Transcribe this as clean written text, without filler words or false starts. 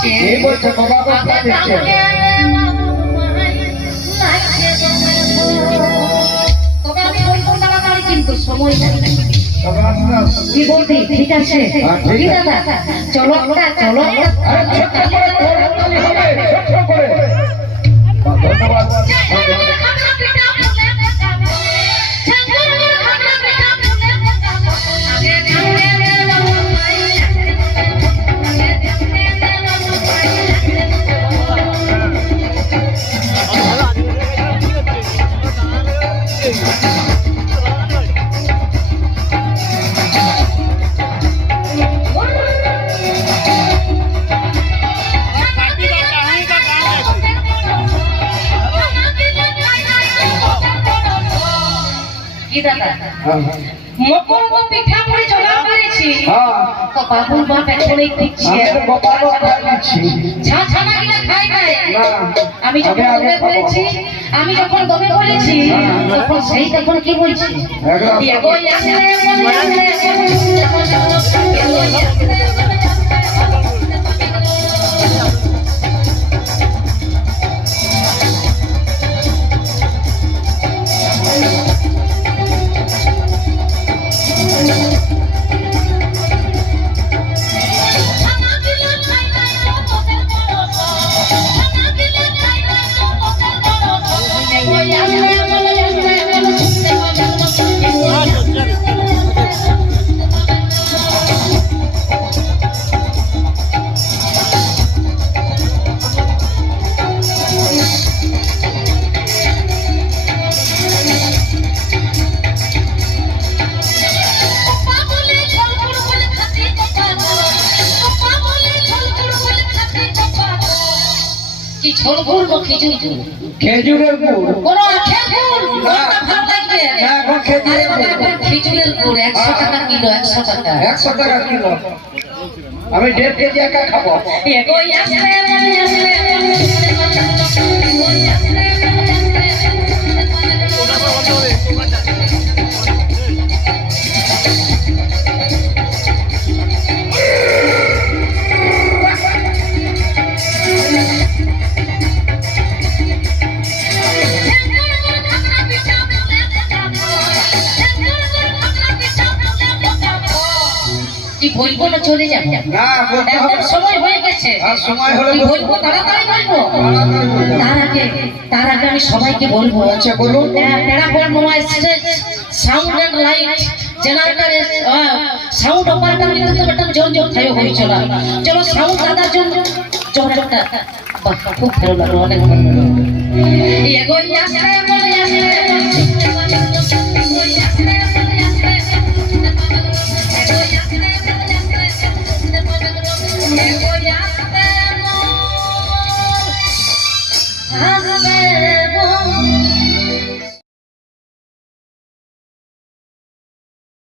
বলছে এই বলছে বাবা কথা দিচ্ছে তবে আমি বলবো তাড়াতাড়ি কিন্তু সময় নেই তবে আস্তে আস্তে কি বলবি ঠিক আছে ঠিক কি দাদা চলো চলো আরে ছোট্ট করে করতালি হবে ছোট্ট করে ধন্যবাদ কি দাদা মকর তো পিঠা করে জমা করেছি তো বাবুর বাপ এখনই দিচ্ছে ছানা কিনা খাই খাই আমি যখন দমে বলেছি তখন সেই তখন কি বলছি কি ছোলগুড় ও খেজুর খেজুরের গুড় কোন খেজুর ভালো লাগবে না এখন খেজুরের গুড় 100 টাকা কিলো 100 টাকা 100 টাকা কিলো আমি 1.5 কেজি একা খাবো এগোই আসলে কি বলবো না চলে যাবো না বলতে হবে এখন সময় হয়ে গেছে আর সময় হলে কি বলবো তাড়াতাড়ি বলবো তার আগে আমি সবাইকে বলবো আচ্ছা বলুন টেরাফোন mobile sound and light generator sound operator কিন্তু তো একটা জন খাইও হই চলো সাউন্ড দাদার জন্য জোরটা খুব ভালো লাগলো অনেক ভালো লাগলো এগোই আসলে বলে আসলে